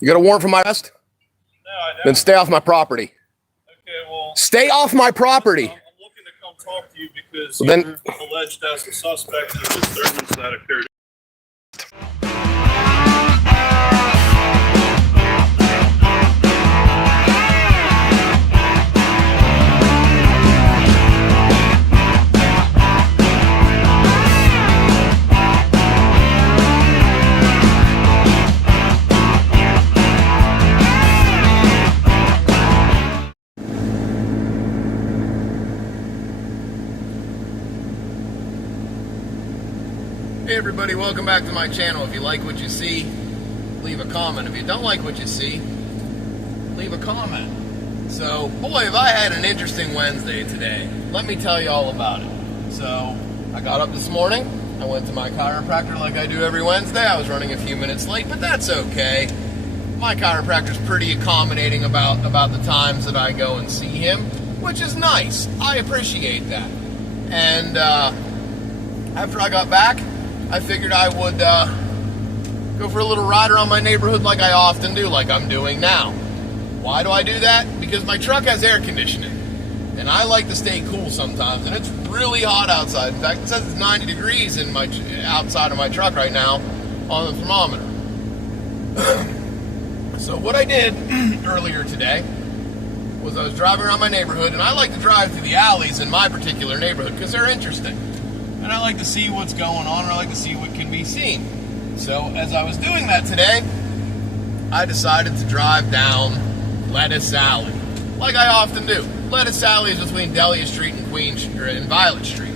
You got a warrant for my arrest? No, I don't. Then stay off my property. Okay, well... Stay off my property! I'm looking to come talk to you because Well, you're alleged as a suspect in a disturbance that occurred. Hey everybody, welcome back to my channel. If you like what you see, leave a comment. If you don't like what you see, leave a comment. So, boy, have I had an interesting Wednesday today. Let me tell you all about it. So, I got up this morning, I went to my chiropractor like I do every Wednesday. I was running a few minutes late, but that's okay. My chiropractor's pretty accommodating about the times that I go and see him, which is nice. I appreciate that. And after I got back, I figured I would go for a little ride around my neighborhood like I often do, like I'm doing now. Why do I do that? Because my truck has air conditioning, and I like to stay cool sometimes, and it's really hot outside. In fact, it says it's 90 degrees in my outside of my truck right now on the thermometer. So what I did earlier today was I was driving around my neighborhood, and I like to drive through the alleys in my particular neighborhood because they're interesting. And I like to see what's going on, and I like to see what can be seen. So as I was doing that today, I decided to drive down Lettuce Alley, like I often do. Lettuce Alley is between Delia Street and Violet Street.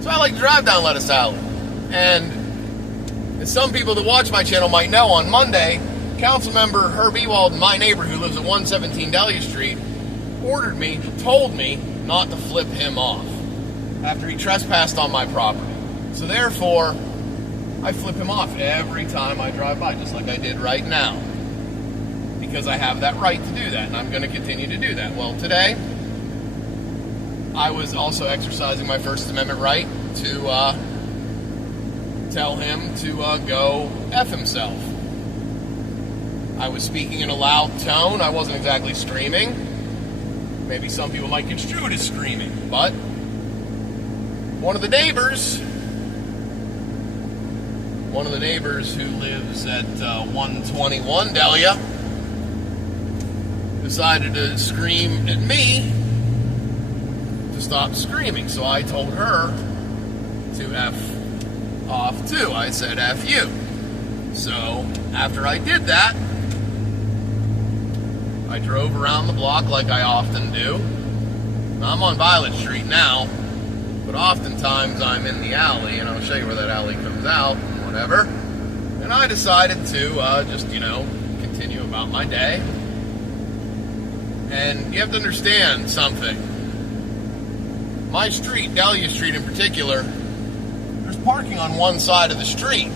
So I like to drive down Lettuce Alley. And as some people that watch my channel might know, on Monday, Councilmember Herb Ewald in my neighbor, who lives at 117 Delia Street, told me not to flip him off after he trespassed on my property. So therefore, I flip him off every time I drive by, just like I did right now, because I have that right to do that, and I'm going to continue to do that. Well, today, I was also exercising my First Amendment right to tell him to go F himself. I was speaking in a loud tone. I wasn't exactly screaming. Maybe some people might construe it as screaming, but one of the neighbors who lives at 121 Delia decided to scream at me to stop screaming. So I told her to F off too. I said F you. So after I did that, I drove around the block like I often do. I'm on Violet Street now, but oftentimes I'm in the alley, and I'll show you where that alley comes out and whatever. And I decided to just, continue about my day. And you have to understand something. My street, Delia Street in particular, there's parking on one side of the street.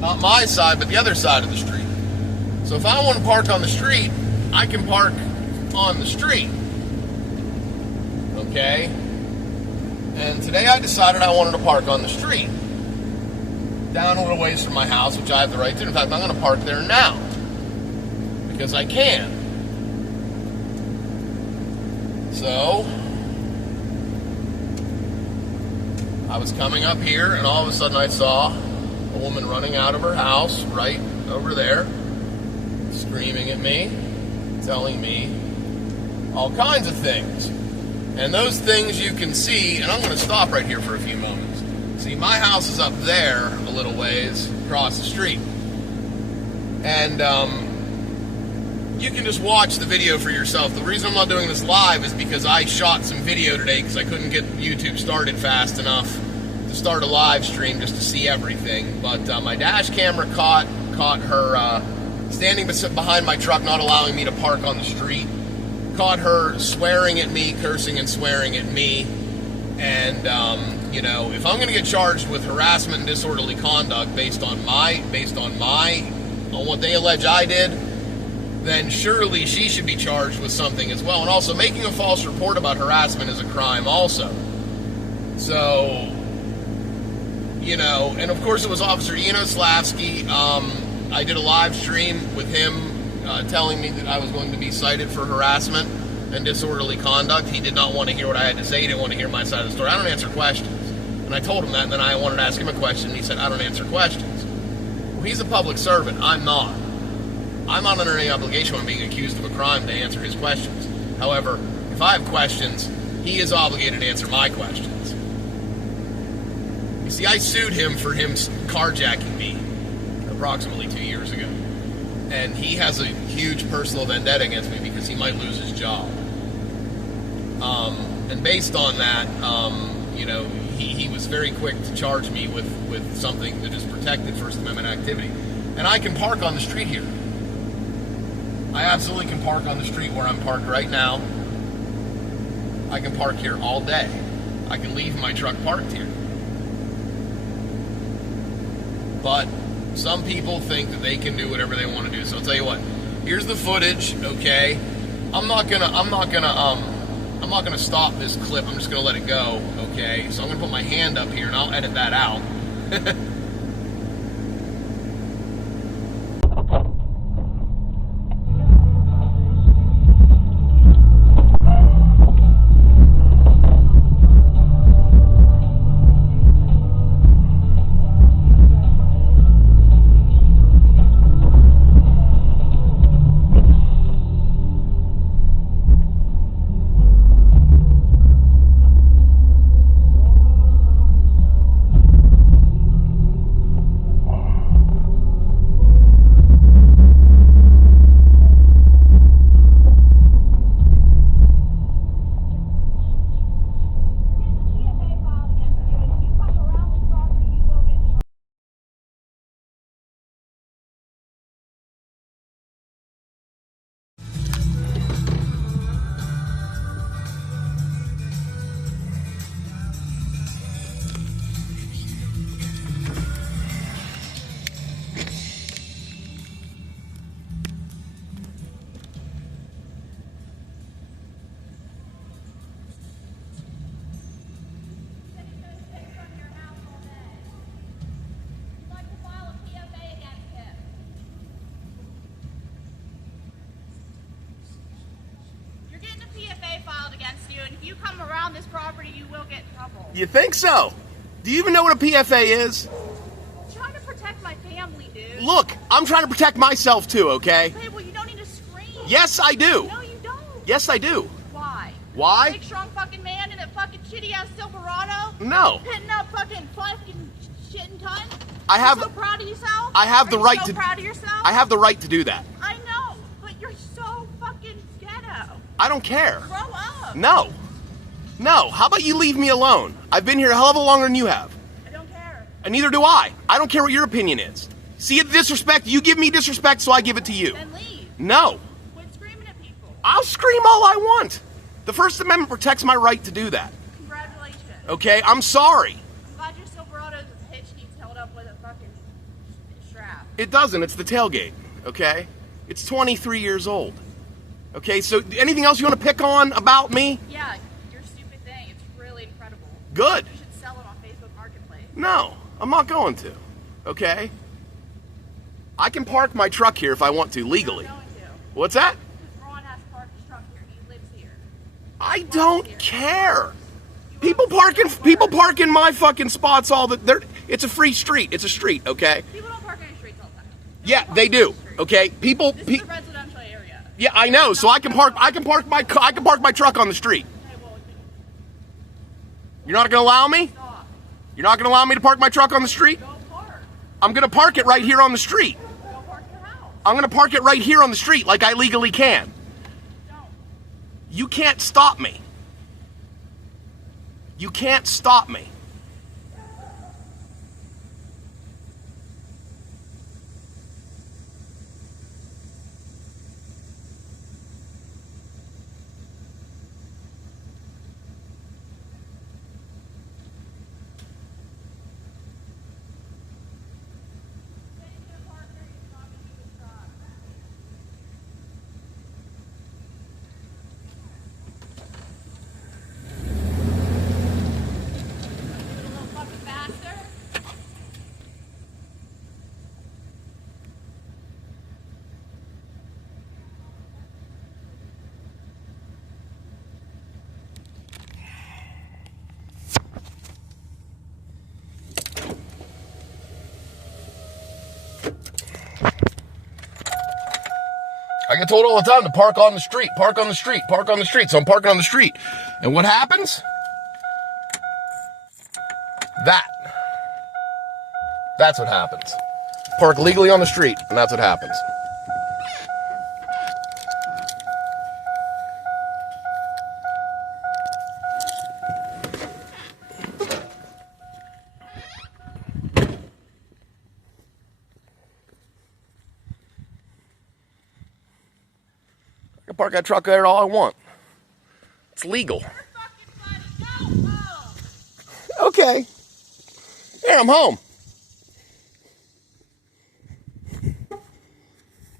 Not my side, but the other side of the street. So if I want to park on the street, I can park on the street. Okay? And today I decided I wanted to park on the street, down a little ways from my house, which I have the right to. In fact, I'm going to park there now, because I can. So, I was coming up here, and all of a sudden I saw a woman running out of her house, right over there, screaming at me, telling me all kinds of things. And those things you can see, and I'm going to stop right here for a few moments. See, my house is up there a little ways across the street. And you can just watch the video for yourself. The reason I'm not doing this live is because I shot some video today because I couldn't get YouTube started fast enough to start a live stream just to see everything. But my dash camera caught her standing behind my truck, not allowing me to park on the street. Caught her swearing at me, cursing and swearing at me. And, if I'm going to get charged with harassment and disorderly conduct based on what they allege I did, then surely she should be charged with something as well. And also, making a false report about harassment is a crime also. So, and of course it was Officer Olsavsky. I did a live stream with him telling me that I was going to be cited for harassment and disorderly conduct. He did not want to hear what I had to say. He didn't want to hear my side of the story. I don't answer questions. And I told him that, and then I wanted to ask him a question, and he said, I don't answer questions. Well, he's a public servant. I'm not. I'm not under any obligation when being accused of a crime to answer his questions. However, if I have questions, he is obligated to answer my questions. You see, I sued him for him carjacking me approximately 2 years ago. And he has a huge personal vendetta against me because he might lose his job. And based on that, you know, he was very quick to charge me with something that is protected First Amendment activity. And I can park on the street here. I absolutely can park on the street where I'm parked right now. I can park here all day. I can leave my truck parked here. But some people think that they can do whatever they want to do. So I'll tell you what. Here's the footage, okay? I'm not gonna stop this clip. I'm just gonna let it go, okay? So I'm gonna put my hand up here and I'll edit that out. Filed against you, and if you come around this property, you will get in trouble. You think so? Do you even know what a PFA is? I'm trying to protect my family, dude. Look, I'm trying to protect myself too, okay? Okay, well, you don't need to scream. Yes, I do. No, you don't. Yes, I do. Why? Why? Big, strong fucking man in a fucking shitty-ass Silverado? No. Hitting up fucking shit and ton? I have. You're so proud of yourself? I have the right so to. proud of yourself? I have the right to do that. I know, but you're so fucking ghetto. I don't care. Grow up. No. No. How about you leave me alone? I've been here a hell of a longer than you have. I don't care. And neither do I. I don't care what your opinion is. See the disrespect? You give me disrespect, so I give it to you. Then leave. No. Quit screaming at people. I'll scream all I want. The First Amendment protects my right to do that. Congratulations. Okay? I'm sorry. I'm glad your Silverado's hitch needs held up with a fucking strap. It doesn't. It's the tailgate. Okay? It's 23 years old. Okay? So anything else you want to pick on about me? Yeah, your stupid thing. It's really incredible. Good. You should sell it on Facebook Marketplace. No. I'm not going to. Okay? I can park my truck here if I want to, legally. You're not going to. What's that? Because Ron has parked his truck here. He lives here. I don't care. People park in my fucking spots all the. It's a free street. It's a street, okay? People don't park on your streets all the time. Yeah, they do. Okay, people. This is a residential area. Yeah, I know. So I can park my truck on the street. Okay, well, You're not gonna allow me? stop. You're not gonna allow me to park my truck on the street? Go park. I'm gonna park it right here on the street. Go park your house. I'm gonna park it right here on the street, like I legally can. Don't. You can't stop me. You can't stop me. get told all the time to park on the street, park on the street, park on the street. So I'm parking on the street. And what happens? That's what happens. Park legally on the street, and that's what happens. I can park that truck there all I want. It's legal. Okay. There, I'm home.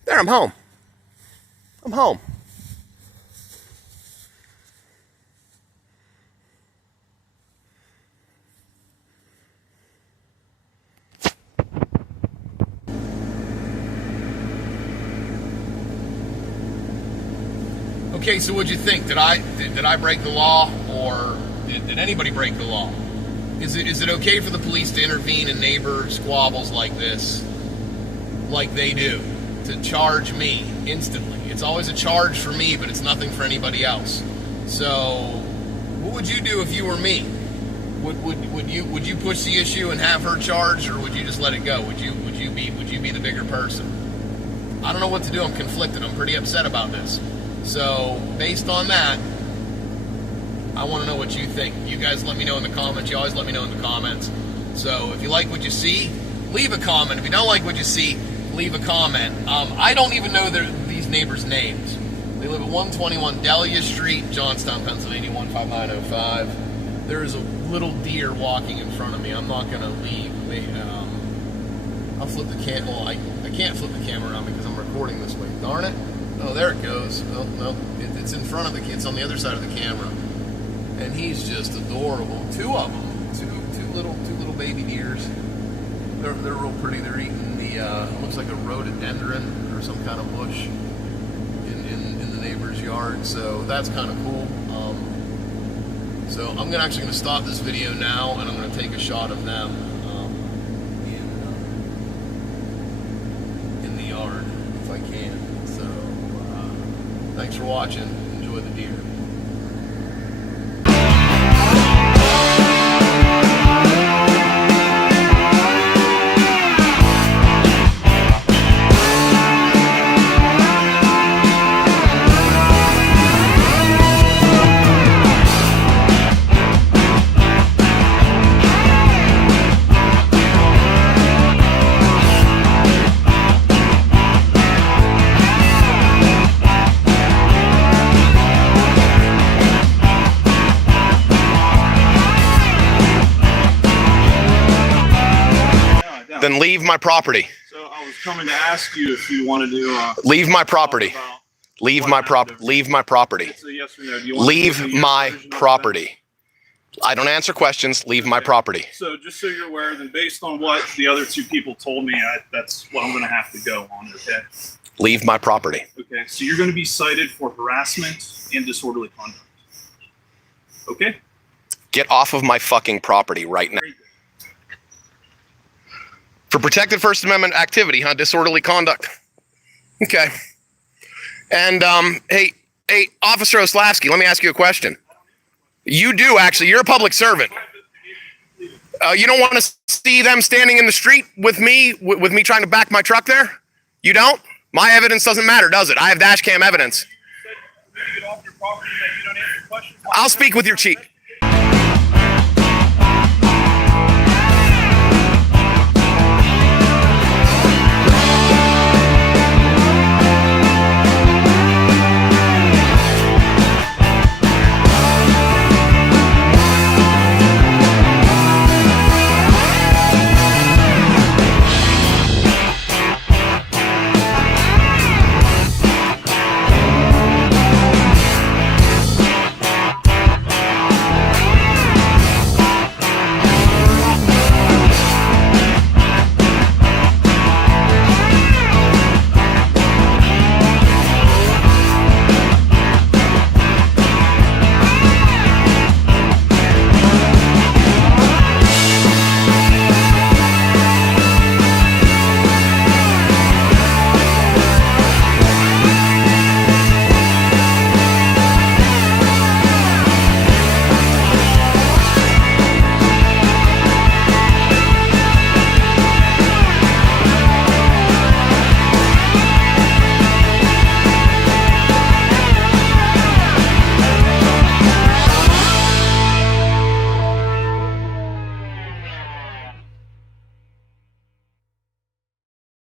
There, I'm home. I'm home. Okay, so what'd you think? Did I break the law, or did anybody break the law? Is it okay for the police to intervene in neighbor squabbles like this, like they do, to charge me instantly? It's always a charge for me, but it's nothing for anybody else. So, what would you do if you were me? Would you push the issue and have her charged, or would you just let it go? Would you be the bigger person? I don't know what to do. I'm conflicted. I'm pretty upset about this. So, based on that, I want to know what you think. You guys let me know in the comments. You always let me know in the comments. So, if you like what you see, leave a comment. If you don't like what you see, leave a comment. I don't even know these neighbors' names. They live at 121 Delia Street, Johnstown, Pennsylvania, 15905. There is a little deer walking in front of me. I'm not going to leave. I'll flip the camera. Well, I can't flip the camera around because I'm recording this way. Darn it. Oh, there it goes. Oh, no, it's in front of the it's on the other side of the camera. And he's just adorable. Two of them. Two little baby deers. They're real pretty. They're eating the looks like a rhododendron or some kind of bush in the neighbor's yard. So that's kind of cool. So I'm actually going to stop this video now, and I'm going to take a shot of them in the yard if I can. So thanks for watching. Enjoy the deer. Then leave my property. So I was coming to ask you if you wanted to leave my property. Leave my leave my property. It's a yes or no. Do you want leave my property. I don't answer questions. Leave my property. So just so you're aware, then based on what the other two people told me, that's what I'm going to have to go on. Okay. Leave my property. Okay. So you're going to be cited for harassment and disorderly conduct. Okay. Get off of my fucking property right now. For protected First Amendment activity, huh? Disorderly conduct. Okay. And, hey, Officer Olsavsky, let me ask you a question. You do, actually. You're a public servant. You don't want to see them standing in the street with me trying to back my truck there? You don't? My evidence doesn't matter, does it? I have dash cam evidence. I'll speak with your chief.